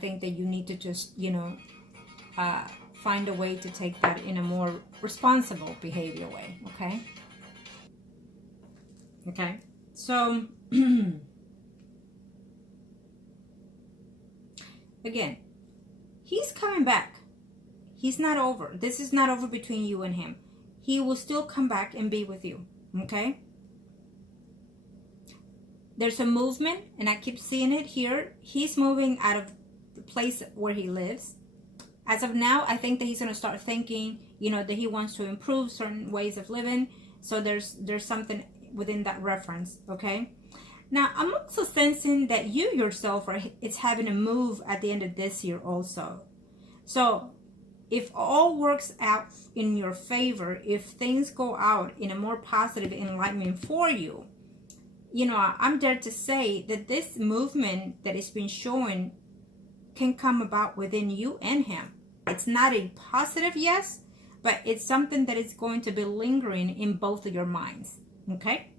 think that you need to just, you know, find a way to take that in a more responsible behavior way, okay? Okay, so again, he's coming back. He's not over. This is not over between you and him. He will still come back and be with you, okay? There's a movement, and I keep seeing it here. He's moving out of the place where he lives. As of now, I think that he's going to start thinking, you know, that he wants to improve certain ways of living. So there's something within that reference, okay? Now, I'm also sensing that you yourself it's having a move at the end of this year also. So if all works out in your favor, if things go out in a more positive enlightenment for you, you know, I'm dare to say that this movement that is being shown can come about within you and him. It's not a positive yes, but it's something that is going to be lingering in both of your minds, okay?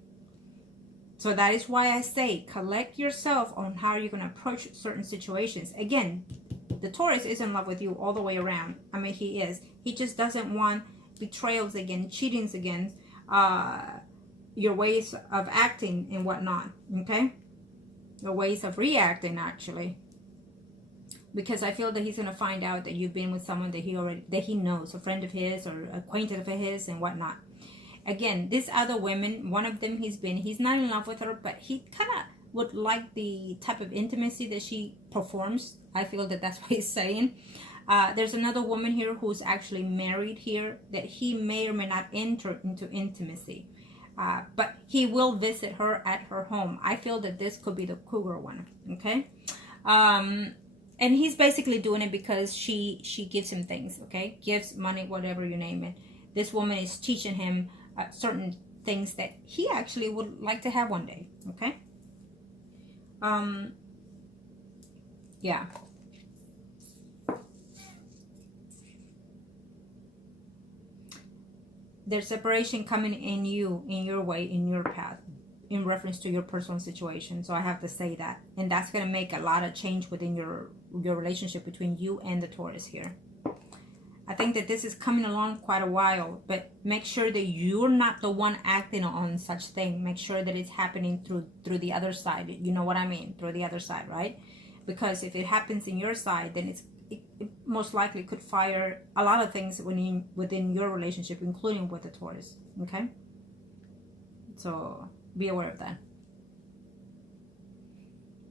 So that is why I say collect yourself on how you're going to approach certain situations. Again, the Taurus is in love with you all the way around. I mean, he is. He just doesn't want betrayals again, cheatings again, your ways of acting and whatnot, okay? Your ways of reacting, actually. Because I feel that he's going to find out that you've been with someone that he knows, a friend of his or acquaintance of his and whatnot. Again, these other women, one of them he's not in love with her, but he kind of would like the type of intimacy that she performs. I feel that that's what he's saying. There's another woman here who's actually married here that he may or may not enter into intimacy. But he will visit her at her home. I feel that this could be the cougar one, okay? And he's basically doing it because she gives him things, okay? Gifts, money, whatever you name it. This woman is teaching him certain things that he actually would like to have one day, okay? Yeah. There's separation coming in your way, in your path, in reference to your personal situation. So I have to say that. And that's going to make a lot of change within your relationship between you and the Taurus here. I think that this is coming along quite a while, but make sure that you're not the one acting on such thing. Make sure that it's happening through the other side. You know what I mean? Through the other side, right? Because if it happens in your side, then it most likely could fire a lot of things within your relationship, including with the Taurus, okay? So be aware of that.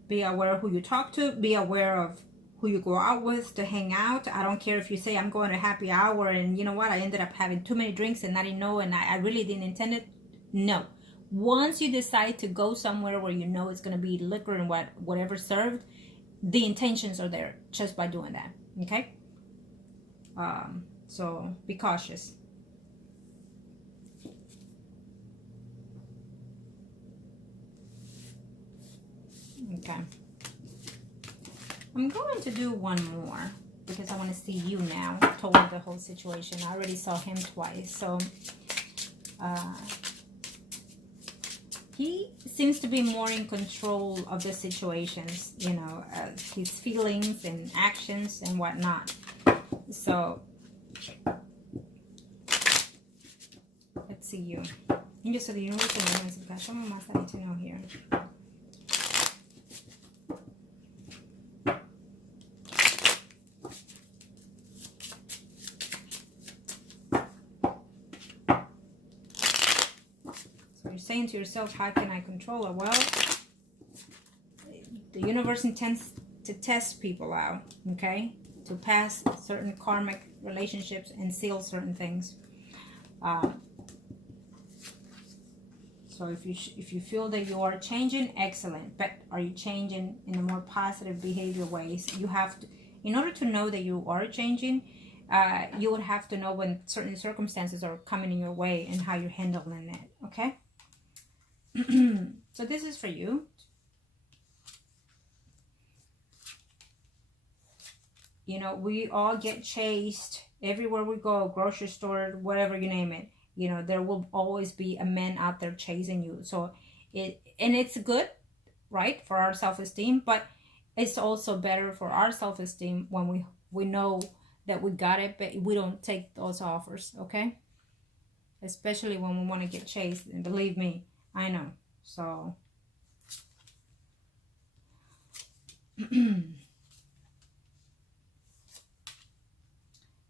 Be aware of who you talk to. Be aware of who you go out with to hang out. I don't care if you say, I'm going to happy hour and you know what, I ended up having too many drinks and I didn't know and I really didn't intend it. No. Once you decide to go somewhere where you know it's going to be liquor and whatever served, the intentions are there just by doing that, okay? So be cautious. Okay. I'm going to do one more because I want to see you now toward the whole situation. I already saw him twice, so he seems to be more in control of the situations, you know, his feelings and actions and whatnot. So let's see you. Angels of the universe and elements of God, show me what I need to know here. Saying to yourself, how can I control it? Well, the universe intends to test people out, okay? To pass certain karmic relationships and seal certain things. So if you feel that you are changing, excellent. But are you changing in a more positive behavior ways? You have to, in order to know that you are changing, you would have to know when certain circumstances are coming in your way and how you're handling it, okay? So this is for you. You know, we all get chased everywhere we go, grocery store, whatever you name it. You know, there will always be a man out there chasing you. So it's good, right, for our self-esteem. But it's also better for our self-esteem when we know that we got it, but we don't take those offers, okay? Especially when we want to get chased, and believe me, I know. So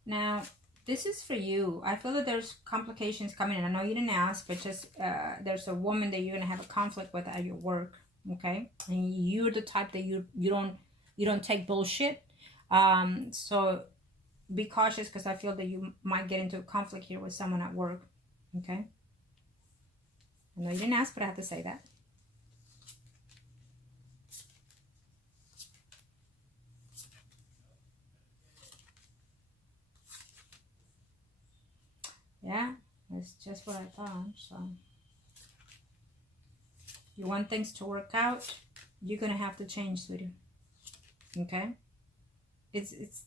now this is for you. I feel that there's complications coming in. I know you didn't ask, but just there's a woman that you're gonna have a conflict with at your work, okay? And you're the type that you don't take bullshit. So be cautious, because I feel that you might get into a conflict here with someone at work, okay? I know you didn't ask, but I have to say that. Yeah, that's just what I thought. So if you want things to work out, you're gonna have to change, sweetie. Okay? It's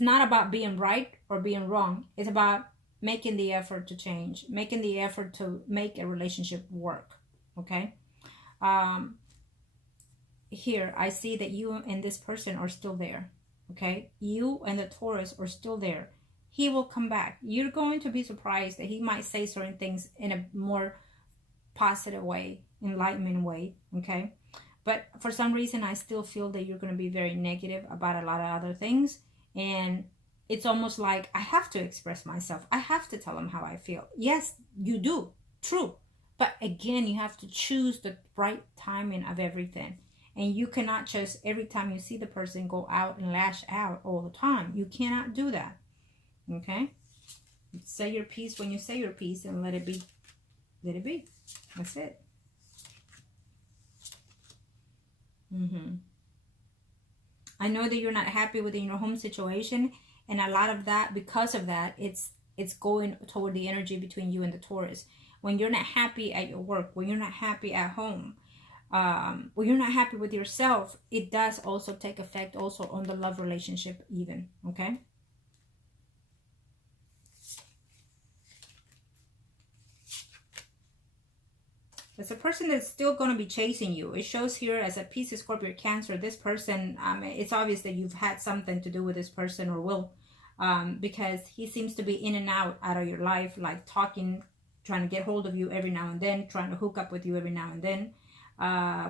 not about being right or being wrong. It's about making the effort to change, making the effort to make a relationship work. Okay? Here I see that you and this person are still there. Okay, you and the Taurus are still there. He will come back. You're going to be surprised that he might say certain things in a more positive way, enlightenment way. Okay, but for some reason I still feel that you're going to be very negative about a lot of other things, and it's almost like I have to express myself. I have to tell him how I feel. Yes, you do. True. But again, you have to choose the right timing of everything. And you cannot just, every time you see the person, go out and lash out all the time. You cannot do that. Okay? Say your piece when you say your piece, and let it be. Let it be. That's it. I know that you're not happy within your home situation. And a lot of that, because of that, it's going toward the energy between you and the Taurus. When you're not happy at your work, when you're not happy at home, when you're not happy with yourself, it does also take effect also on the love relationship even, okay? There's a person that's still going to be chasing you. It shows here as a Pisces, Scorpio, Cancer. This person, it's obvious that you've had something to do with this person or will, because he seems to be in and out of your life, like talking, trying to get hold of you every now and then, trying to hook up with you every now and then.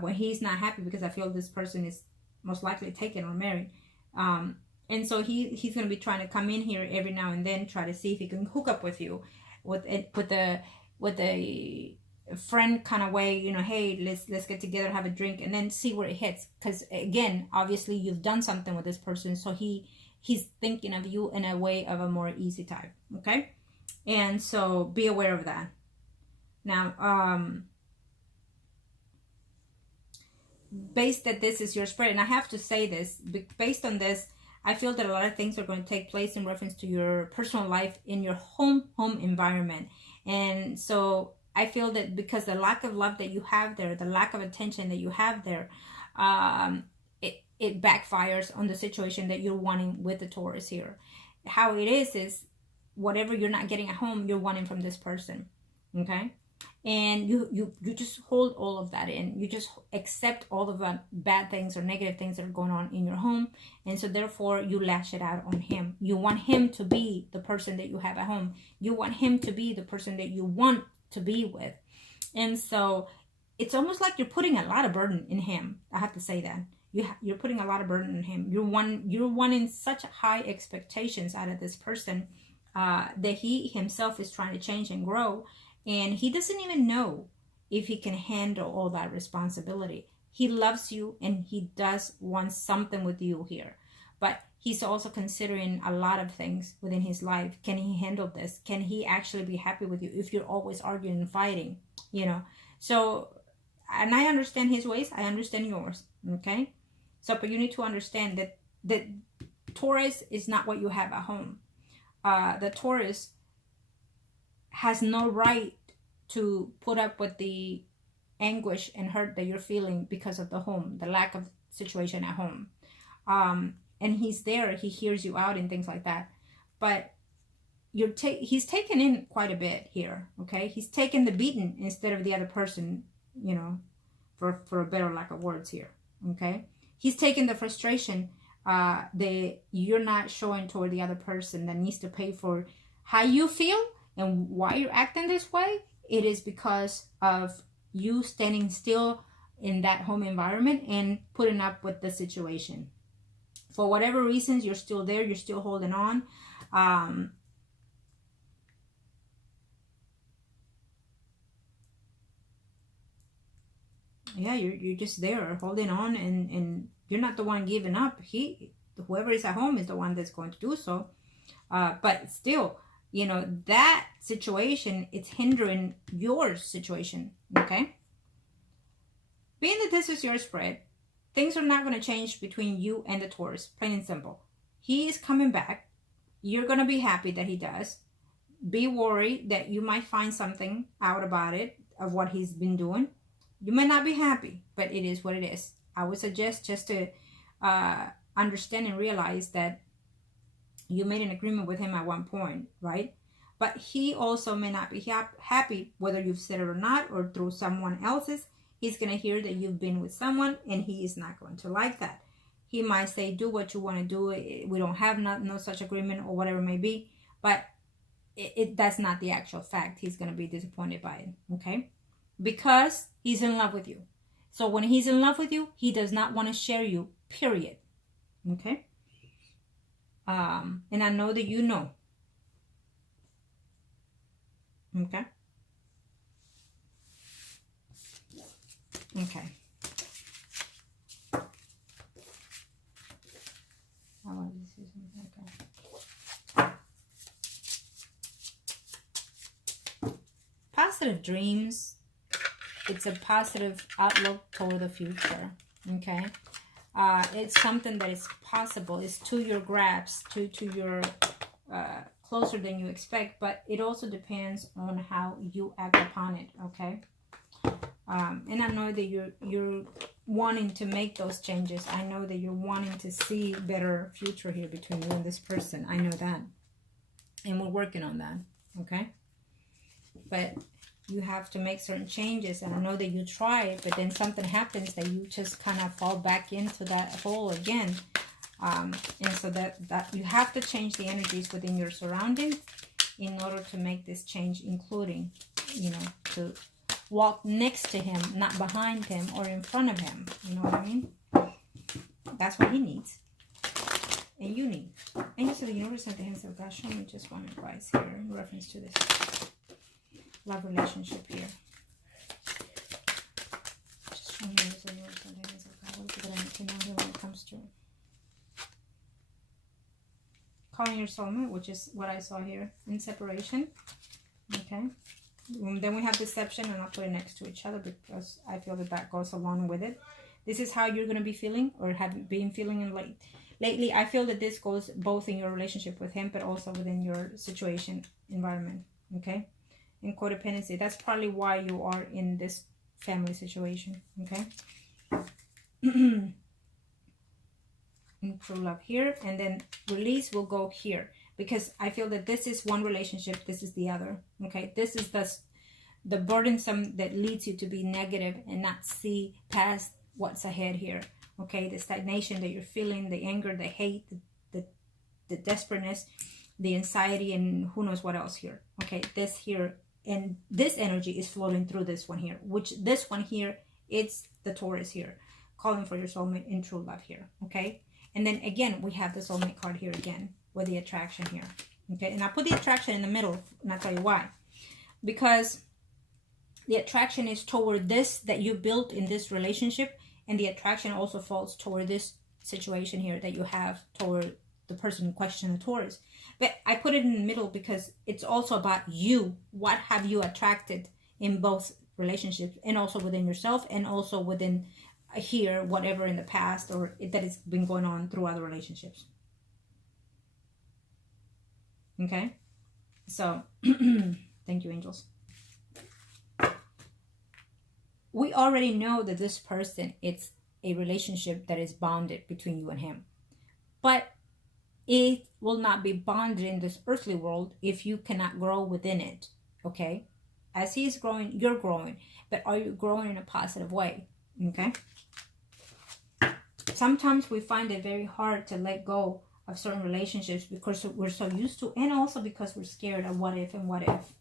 When he's not happy, because I feel this person is most likely taken or married, and so he's going to be trying to come in here every now and then, try to see if he can hook up with you with a friend kind of way, you know, hey, let's get together, have a drink, and then see where it hits. Because again, obviously you've done something with this person, so he's thinking of you in a way of a more easy type, okay? And so be aware of that. Now, based that this is your spread, and I have to say this, based on this, I feel that a lot of things are going to take place in reference to your personal life in your home environment. And so I feel that because the lack of love that you have there, the lack of attention that you have there, it backfires on the situation that you're wanting with the Taurus here. How it is whatever you're not getting at home, you're wanting from this person, okay? And you just hold all of that in. You just accept all of the bad things or negative things that are going on in your home. And so therefore you lash it out on him. You want him to be the person that you have at home. You want him to be the person that you want to be with. And so it's almost like you're putting a lot of burden in him. I have to say that. You're putting a lot of burden on him. You're wanting such high expectations out of this person that he himself is trying to change and grow. And he doesn't even know if he can handle all that responsibility. He loves you and he does want something with you here. But he's also considering a lot of things within his life. Can he handle this? Can he actually be happy with you if you're always arguing and fighting? You know? So, and I understand his ways. I understand yours. Okay? So, but you need to understand that Taurus is not what you have at home. The Taurus has no right to put up with the anguish and hurt that you're feeling because of the home, the lack of situation at home. And he's there, he hears you out and things like that. But he's taken in quite a bit here, okay? He's taken the beating instead of the other person you know, for a better lack of words here. Okay, he's taking the frustration that you're not showing toward the other person that needs to pay for how you feel and why you're acting this way. It is because of you standing still in that home environment and putting up with the situation. For whatever reasons, you're still there, you're still holding on. Yeah, you're just there holding on, and you're not the one giving up. Whoever is at home is the one that's going to do so. But still, you know, that situation, it's hindering your situation. Okay, being that this is your spread, things are not going to change between you and the Taurus, plain and simple. He is coming back. You're going to be happy that he does. Be worried that you might find something out about it, of what he's been doing. You may not be happy, but it is what it is. I would suggest just to understand and realize that you made an agreement with him at one point, right? But he also may not be happy, whether you've said it or not, or through someone else's. He's going to hear that you've been with someone, and he is not going to like that. He might say, do what you want to do. We don't have no such agreement, or whatever it may be. But that's not the actual fact. He's going to be disappointed by it, okay? Because he's in love with you. So when he's in love with you, he does not want to share you, period. Okay? And I know that you know. Okay? Okay. Positive dreams. It's a positive outlook toward the future. Okay? It's something that is possible. It's to your grasp, to your closer than you expect, but it also depends on how you act upon it. Okay? And I know that you're wanting to make those changes. I know that you're wanting to see better future here between you and this person. I know that. And we're working on that. Okay? But you have to make certain changes, and I know that you try it, but then something happens that you just kind of fall back into that hole again. And so that you have to change the energies within your surroundings in order to make this change, including, you know, to walk next to him, not behind him or in front of him. You know what I mean? That's what he needs. And you need. Angels of the universe and the hands of God, show me just one advice here in reference to this love relationship here. Just show me angels of the universe and the hands of God. What is it that I need to know here when it comes to calling your soulmate, which is what I saw here in separation. Okay. Then we have deception, and I'll put it next to each other because I feel that goes along with it. This is how you're going to be feeling, or have been feeling in lately. I feel that this goes both in your relationship with him, but also within your situation, environment. Okay. In codependency, that's probably why you are in this family situation. Okay. True love here, and then release will go here, because I feel that this is one relationship, this is the other. Okay, this is the burdensome that leads you to be negative and not see past what's ahead here. Okay, the stagnation that you're feeling, the anger, the hate, the desperateness, the anxiety, and who knows what else here. Okay, this here, and this energy is flowing through this one here, which this one here, it's the Taurus here, calling for your soulmate in true love here. Okay. And then again, we have the soulmate card here again with the attraction here. Okay, and I put the attraction in the middle, and I'll tell you why. Because the attraction is toward this that you built in this relationship, and the attraction also falls toward this situation here that you have toward the person in question, the Taurus. But I put it in the middle because it's also about you. What have you attracted in both relationships, and also within yourself, and also within here, whatever in the past or that has been going on through other relationships. Okay, so thank you, angels. We already know that this person, it's a relationship that is bonded between you and him, but it will not be bonded in this earthly world if you cannot grow within it. Okay, As he's growing, you're growing. But are you growing in a positive way? Okay? Sometimes we find it very hard to let go of certain relationships because we're so used to, and also because we're scared of what if and what if.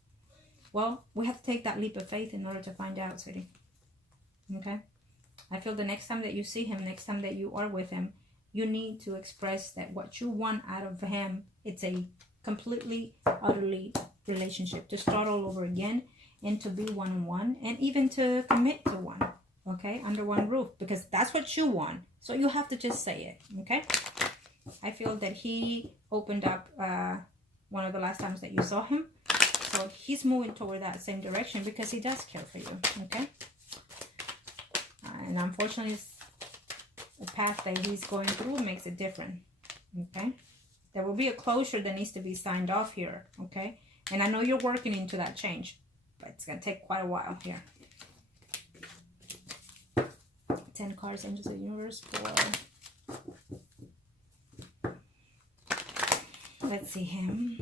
Well, we have to take that leap of faith in order to find out, sweetie. Okay? I feel the next time that you see him, next time that you are with him, you need to express that what you want out of him, it's a completely, utterly relationship. To start all over again and to be one-on-one and even to commit to one. Okay? Under one roof. Because that's what you want. So you have to just say it. Okay? I feel that he opened up one of the last times that you saw him. So he's moving toward that same direction because he does care for you. Okay? And unfortunately, the path that he's going through makes it different. Okay? There will be a closure that needs to be signed off here. Okay? And I know you're working into that change. But it's going to take quite a while here. 10 cards, Angels of the Universe for... Let's see him.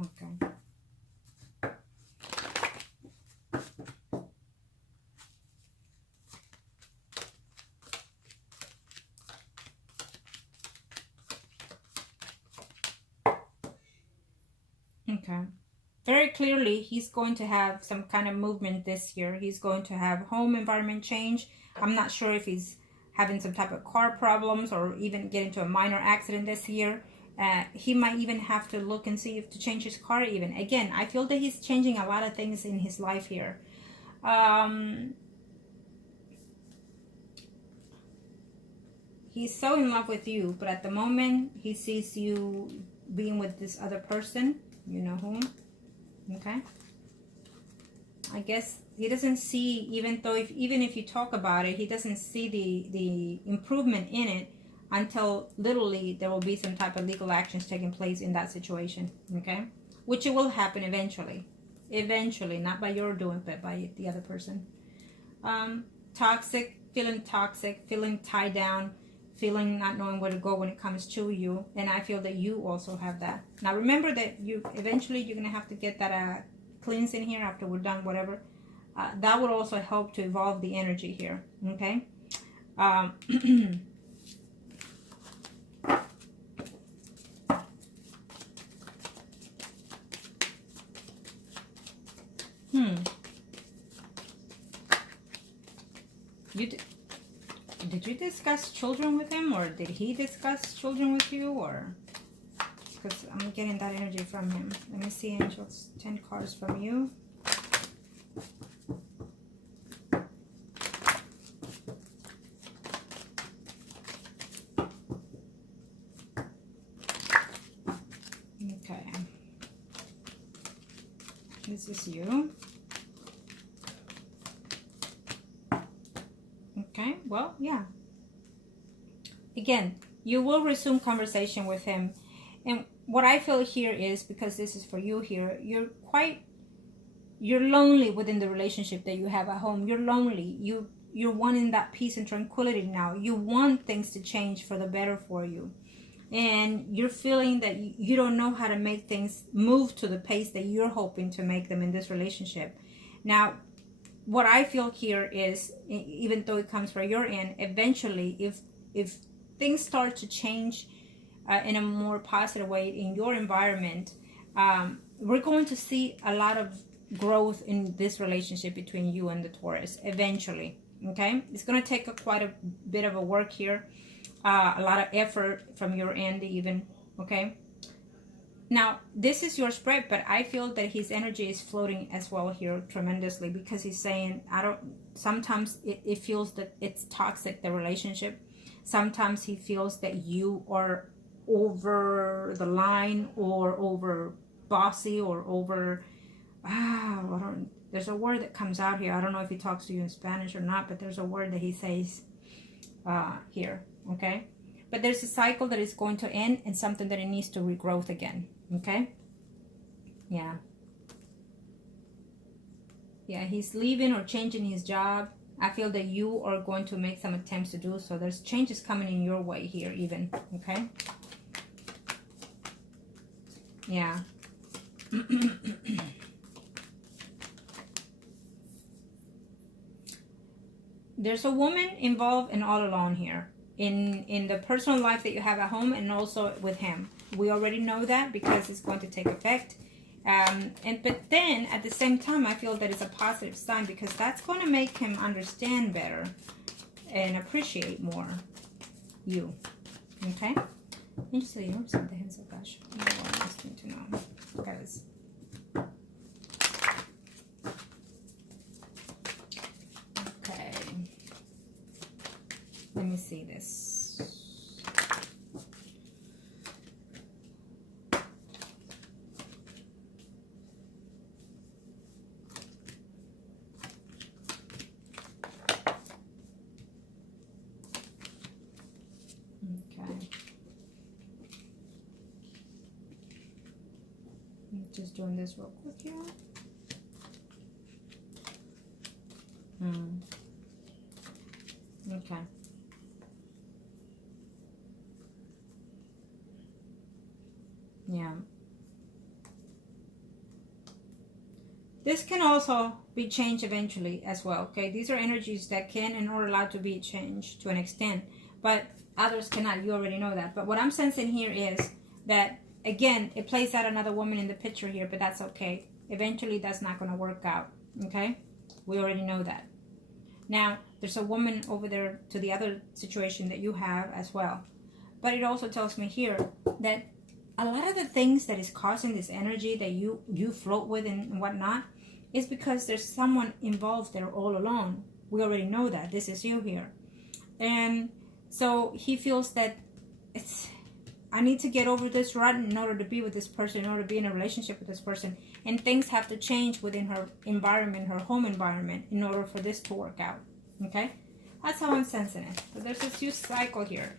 Okay. Okay. Very clearly, he's going to have some kind of movement this year. He's going to have home environment change. I'm not sure if he's having some type of car problems or even get into a minor accident this year. He might even have to look and see if to change his car even. Again, I feel that he's changing a lot of things in his life here. He's so in love with you, but at the moment, he sees you being with this other person. You know whom? Okay. I guess he doesn't see, even if you talk about it, he doesn't see the improvement in it until literally there will be some type of legal actions taking place in that situation. Okay. Which it will happen eventually. Eventually, not by your doing, but by the other person. Toxic, feeling tied down, feeling not knowing where to go when it comes to you. And I feel that you also have that. Now remember that you're going to have to get that cleansing here after we're done, whatever. That would also help to evolve the energy here. Okay. Did you discuss children with him, or did he discuss children with you, or because I'm getting that energy from him. Let me see, angels. 10 cards from you. Okay. This is you. Okay, well, yeah. Again, you will resume conversation with him. And what I feel here is, because this is for you here, you're lonely within the relationship that you have at home. You're lonely. You're wanting that peace and tranquility now. You want things to change for the better for you. And you're feeling that you don't know how to make things move to the pace that you're hoping to make them in this relationship. Now, what I feel here is, even though it comes from your end, eventually, if things start to change in a more positive way in your environment, we're going to see a lot of growth in this relationship between you and the Taurus eventually. Okay, it's going to take quite a bit of a work here, a lot of effort from your end even. Okay, now this is your spread, but I feel that his energy is floating as well here tremendously, because he's saying, sometimes it feels that it's toxic, the relationship. Sometimes he feels that you are over the line, or over bossy, or over there's a word that comes out here. I don't know if he talks to you in Spanish or not, but there's a word that he says here. Okay, but there's a cycle that is going to end, and something that it needs to regrowth again. Okay, yeah, he's leaving or changing his job. I feel that you are going to make some attempts to do so. There's changes coming in your way here even, okay? Yeah. There's a woman involved and all alone here in the personal life that you have at home and also with him. We already know that because it's going to take effect. But then at the same time, I feel that it's a positive sign because that's going to make him understand better and appreciate more you. Okay? And just so you know something, so gosh, I want you to know because. Okay. Let me see this. Just doing this real quick here. Okay. Yeah. This can also be changed eventually as well, okay? These are energies that can and are allowed to be changed to an extent, but others cannot. You already know that. But what I'm sensing here is that, again, it plays out another woman in the picture here, but that's okay. Eventually, that's not going to work out, okay? We already know that. Now, there's a woman over there to the other situation that you have as well. But it also tells me here that a lot of the things that is causing this energy that you float with and whatnot is because there's someone involved there all alone. We already know that. This is you here. And so he feels that I need to get over this rut in order to be with this person, in order to be in a relationship with this person. And things have to change within her environment, her home environment, in order for this to work out. Okay? That's how I'm sensing it. So there's this huge cycle here.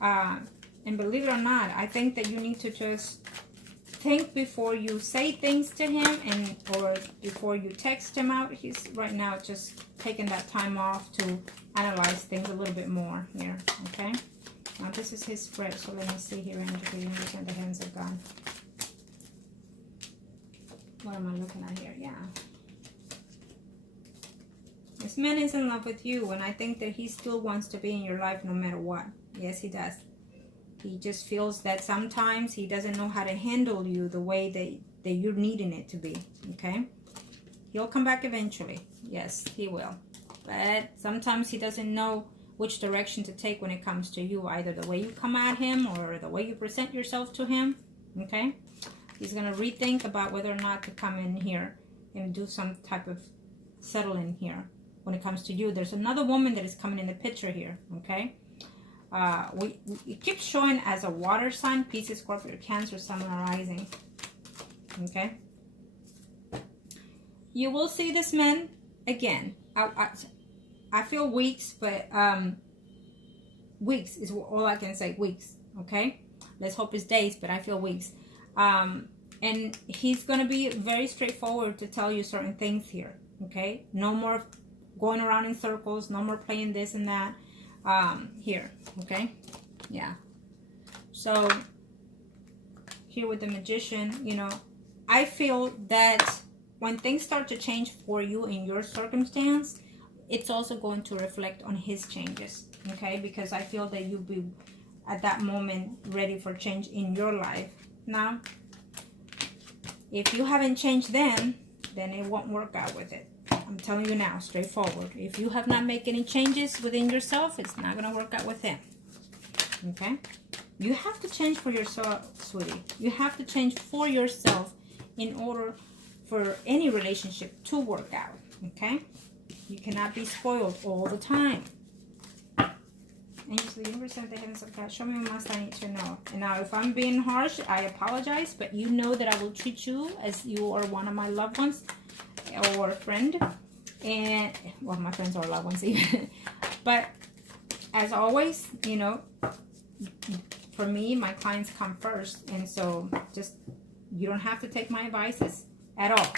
And believe it or not, I think that you need to just think before you say things to him or before you text him out. He's right now just taking that time off to analyze things a little bit more here. Okay? Now this is his spread, so let me see here. Energy, the hands of God. What am I looking at here? Yeah. This man is in love with you, and I think that he still wants to be in your life no matter what. Yes, he does. He just feels that sometimes he doesn't know how to handle you the way that you're needing it to be. Okay? He'll come back eventually. Yes, he will. But sometimes he doesn't know which direction to take when it comes to you, either the way you come at him or the way you present yourself to him. Okay? He's going to rethink about whether or not to come in here and do some type of settling here when it comes to you. There's another woman that is coming in the picture here. Okay? It keeps showing as a water sign, Pisces, Scorpio, Cancer, Sun, or Rising. Okay? You will see this man again. I feel weeks, but weeks is all I can say. Weeks, okay? Let's hope it's days, but I feel weeks. And he's going to be very straightforward to tell you certain things here, okay? No more going around in circles. No more playing this and that. Here, okay? Yeah. So, here with the Magician, you know, I feel that when things start to change for you in your circumstance, it's also going to reflect on his changes, okay? Because I feel that you'll be, at that moment, ready for change in your life. Now, if you haven't changed then it won't work out with it. I'm telling you now, straightforward. If you have not made any changes within yourself, it's not going to work out with him. Okay? You have to change for yourself, sweetie. You have to change for yourself in order for any relationship to work out. Okay? You cannot be spoiled all the time. Angels of the universe and the heavens of God, show me what must I need to know. And now, if I'm being harsh, I apologize, but you know that I will treat you as you are one of my loved ones or friend. And, well, my friends are loved ones even. But, as always, you know, for me, my clients come first. And so, just, you don't have to take my advices at all.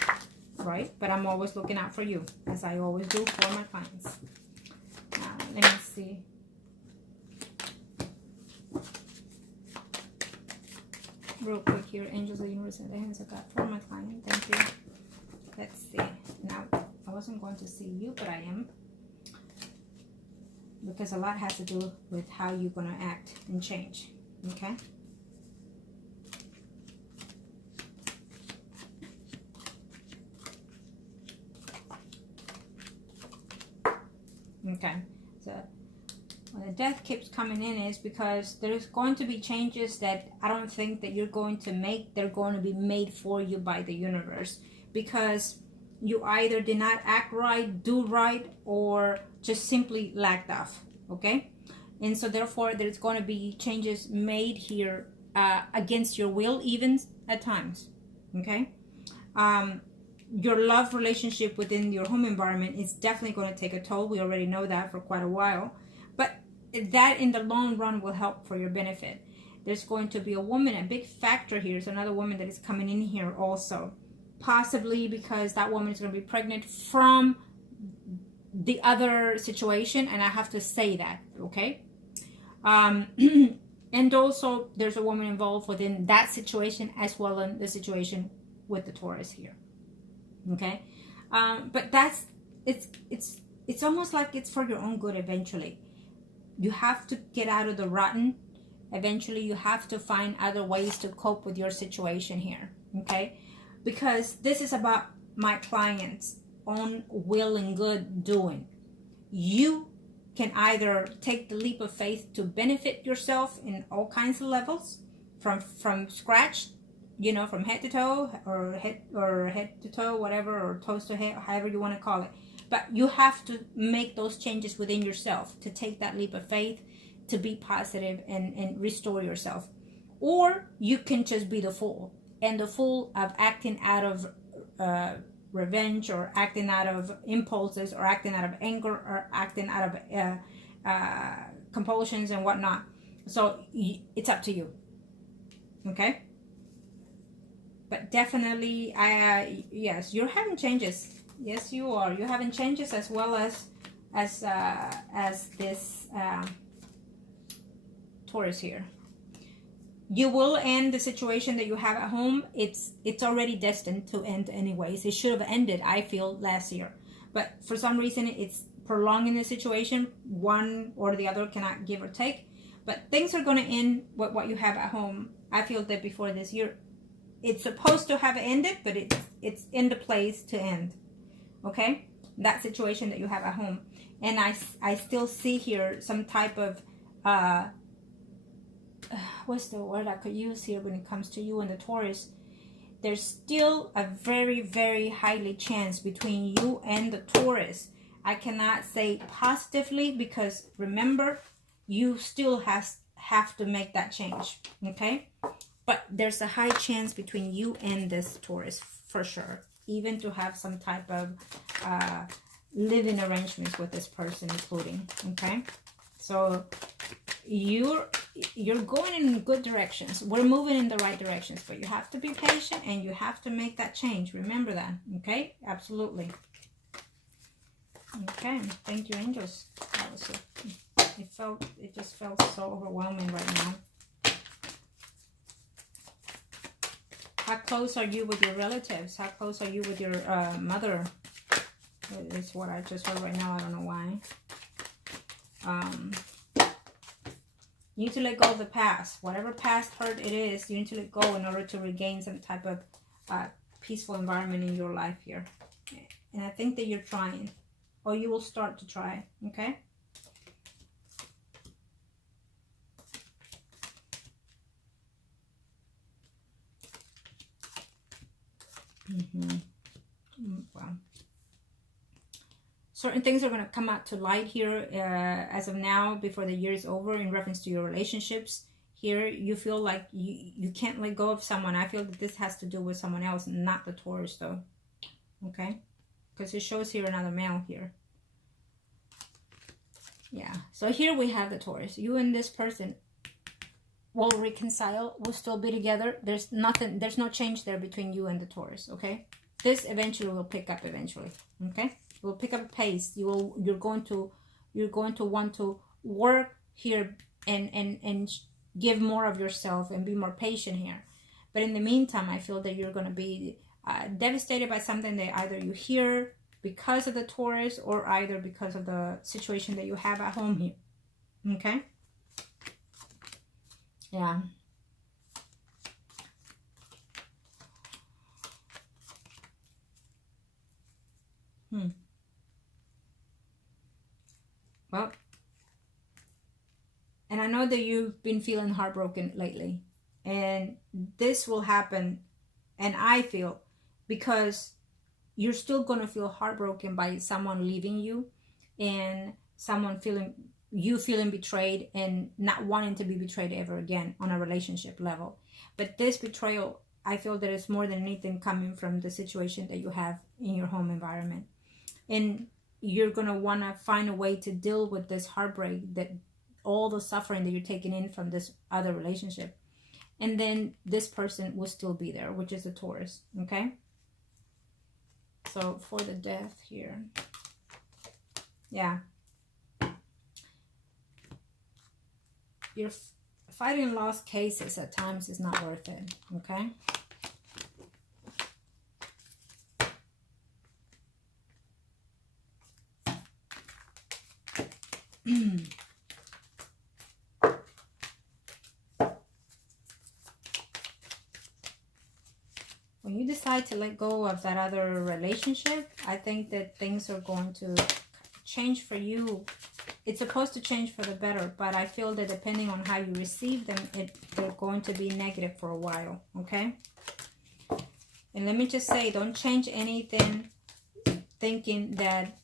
right? But I'm always looking out for you, as I always do for my clients. Let me see. Real quick here, angels of the universe and the hands of God for my client. Thank you. Let's see. Now, I wasn't going to see you, but I am. Because a lot has to do with how you're going to act and change. Okay? Okay. So, when the death keeps coming in is because there's going to be changes that I don't think that you're going to make. They're going to be made for you by the universe. Because you either did not act right, do right, or just simply lacked off. Okay? And so therefore there's going to be changes made here against your will, even at times. Okay? Your love relationship within your home environment is definitely going to take a toll. We already know that for quite a while. But that in the long run will help for your benefit. There's going to be a woman, a big factor here is another woman that is coming in here also. Possibly because that woman is going to be pregnant from the other situation, and I have to say that, okay? And also there's a woman involved within that situation as well in the situation with the Taurus here, okay? But that's it's almost like it's for your own good eventually. You have to get out of the rotten. Eventually you have to find other ways to cope with your situation here, okay? Because this is about my client's own will and good doing. You can either take the leap of faith to benefit yourself in all kinds of levels, from scratch, you know, from head to toe, or head to toe, whatever, or toes to head, however you want to call it. But you have to make those changes within yourself to take that leap of faith, to be positive and restore yourself. Or you can just be the fool. And the fool of acting out of revenge, or acting out of impulses, or acting out of anger, or acting out of compulsions and whatnot. So it's up to you. Okay? But definitely, yes, you're having changes. Yes, you are. You're having changes as well as this Taurus here. You will end the situation that you have at home. It's already destined to end anyways. It should have ended, I feel, last year. But for some reason, it's prolonging the situation. One or the other cannot give or take. But things are going to end with what you have at home. I feel that before this year, it's supposed to have ended, but it's in the place to end. Okay? That situation that you have at home. And I still see here some type of... what's the word I could use here when it comes to you and the Taurus? There's still a very, very highly chance between you and the Taurus. I cannot say positively because remember, you still have to make that change, okay? But there's a high chance between you and this Taurus for sure, even to have some type of living arrangements with this person including, okay? So you're going in good directions. We're moving in the right directions, but you have to be patient and you have to make that change. Remember that, okay? Absolutely. Okay, thank you, angels. That was it just felt so overwhelming right now. How close are you with your relatives? How close are you with your mother? It's what I just heard right now. I don't know why. You need to let go of the past. Whatever past hurt it is, you need to let go in order to regain some type of peaceful environment in your life here. And I think that you're trying. Or you will start to try. Okay? Wow. Certain things are going to come out to light here as of now before the year is over in reference to your relationships. Here you feel like you can't let go of someone. I feel that this has to do with someone else, not the Taurus though. Okay? Because it shows here another male here. Yeah. So here we have the Taurus. You and this person will reconcile, will still be together. There's no change there between you and the Taurus, okay? this eventually will pick up eventually. Okay, it will pick up pace. You're going to want to work here and give more of yourself and be more patient here. But in the meantime, I feel that you're going to be devastated by something that either you hear because of the Taurus or either because of the situation that you have at home here. Okay? Yeah. Well, and I know that you've been feeling heartbroken lately. And this will happen, and I feel, because you're still going to feel heartbroken by someone leaving you and someone feeling betrayed and not wanting to be betrayed ever again on a relationship level. But this betrayal, I feel that it's more than anything coming from the situation that you have in your home environment. And you're going to want to find a way to deal with this heartbreak, that all the suffering that you're taking in from this other relationship. And then this person will still be there, which is a Taurus. Okay? So for the Death here. Yeah. You're fighting lost cases at times is not worth it. Okay? When you decide to let go of that other relationship, I think that things are going to change for you. It's supposed to change for the better, but I feel that depending on how you receive them, they're going to be negative for a while, okay? And let me just say, don't change anything thinking that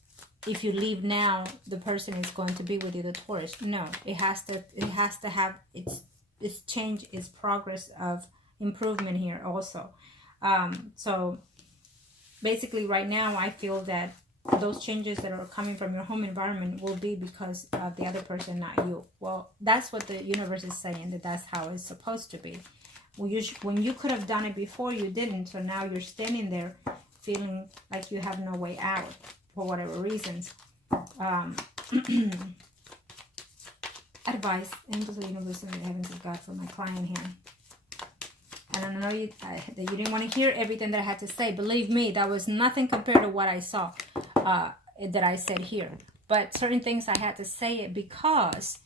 if you leave now, the person is going to be with you, the Taurus. No, it has to have its change, its progress of improvement here also. So basically right now, I feel that those changes that are coming from your home environment will be because of the other person, not you. Well, that's what the universe is saying, that's how it's supposed to be. When you could have done it before, you didn't. So now you're standing there feeling like you have no way out for whatever reasons. Advice, angels of the universe and the heavens of God for my client here. And I know that you didn't want to hear everything that I had to say. Believe me, that was nothing compared to what I saw, that I said here. But certain things I had to say it because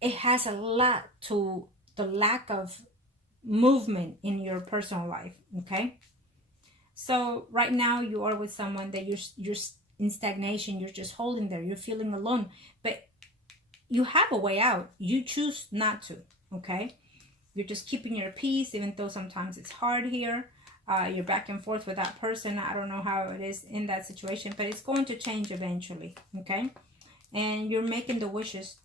it has a lot to the lack of movement in your personal life, okay? So right now you are with someone that you're in stagnation. You're just holding there. You're feeling alone. But you have a way out. You choose not to, okay? You're just keeping your peace, even though sometimes it's hard here. You're back and forth with that person. I don't know how it is in that situation, but it's going to change eventually, okay? And you're making the wishes